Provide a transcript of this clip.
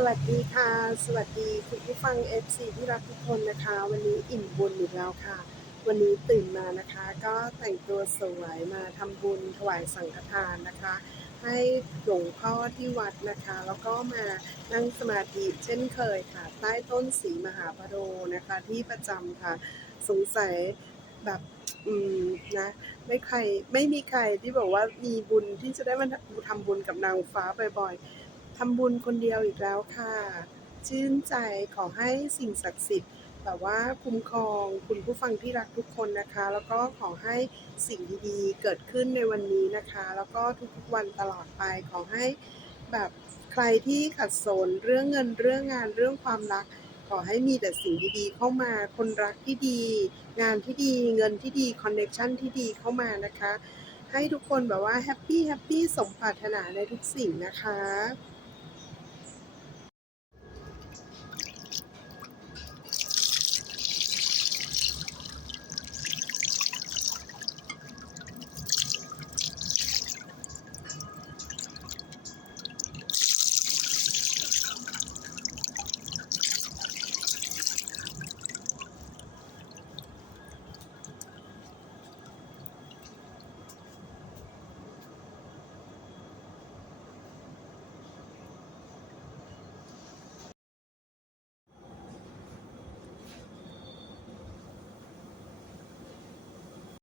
สวัสดีค่ะ สวัสดีคุณผู้ฟัง FC ที่รักทุกคนนะคะ วันนี้อิ่มบุญอีกแล้วค่ะ วันนี้ตื่นมานะคะ ก็แต่งตัวสวยมาทำบุญถวายสังฆทานนะคะ ให้หลวงพ่อที่วัดนะคะ แล้วก็มานั่งสมาธิเช่นเคยค่ะ ใต้ต้นสีมหาปโรนะคะ ที่ประจำค่ะ สงสัยแบบอืมนะไม่ใครไม่มีใครที่บอกว่ามีบุญที่จะได้มาทำบุญกับนางฟ้าบ่อยๆ ทำบุญคนเดียวอีกแล้วค่ะ ชื่นใจขอให้สิ่งศักดิ์สิทธิ์แบบว่าคุ้มครองคุณผู้ฟังที่รักทุกคนนะคะ แล้วก็ขอให้สิ่งดีๆ เกิดขึ้นในวันนี้นะคะ แล้วก็ทุกๆวันตลอดไปขอให้แบบใครที่ขัดสนเรื่องเงินเรื่องงานเรื่องความรัก ขอให้มีแต่สิ่งดีๆ เข้ามาคนรักที่ดี งานที่ดีเงินที่ดีคอนเน็ชันที่ดีเข้ามานะคะ ให้ทุกคนแบบว่าแฮปปี้แฮปปี้สมปรารถนาในทุกสิ่งนะคะ